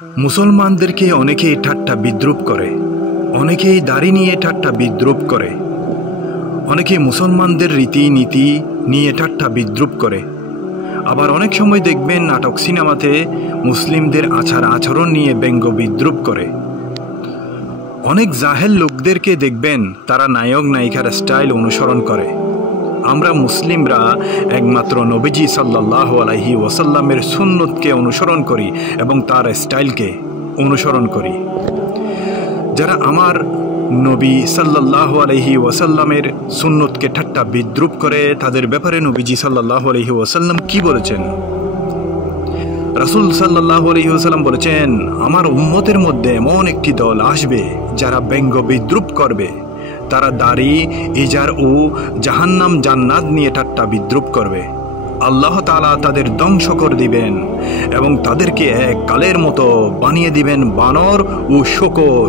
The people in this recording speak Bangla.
মুসলমানদেরকে অনেকেই ঠাট্টা বিদ্রুপ করে, অনেকেই দাড়ি নিয়ে ঠাট্টা বিদ্রুপ করে, অনেকেই মুসলমানদের রীতিনীতি নিয়ে ঠাট্টা বিদ্রুপ করে। আবার অনেক সময় দেখবেন নাটক সিনেমাতে মুসলিমদের আচার আচরণ নিয়ে ব্যঙ্গ বিদ্রুপ করে। অনেক জাহেল লোকদেরকে দেখবেন তারা নায়ক নায়িকার স্টাইল অনুসরণ করে। আমরা মুসলিমরা একমাত্র নবীজি সাল্লাল্লাহু আলাইহি ওয়াসাল্লামের সুন্নতকে অনুসরণ করি এবং তার স্টাইলকে অনুসরণ করি। যারা আমার নবী সাল্লাল্লাহু আলাইহি ওয়াসাল্লামের সুন্নতকে ঠাট্টা বিদ্রুপ করে, তাদের ব্যাপারে নবীজি সাল্লাল্লাহু আলাইহি ওয়াসাল্লাম কি বলেছেন? রাসূল সাল্লাল্লাহু আলাইহি ওয়াসাল্লাম বলেছেন, আমার উম্মতের মধ্যে এমন একটি দল আসবে যারা ব্যঙ্গ বিদ্রুপ করবে। তারা দাড়ি, ইজার ও জাহান্নাম জান্নাত নিয়ে ঠাট্টা বিদ্রুপ করবে। আল্লাহ তাআলা তাদের ধ্বংস করে দিবেন এবং তাদেরকে এক কালের মতো বানিয়ে দিবেন বানর ও শূকর।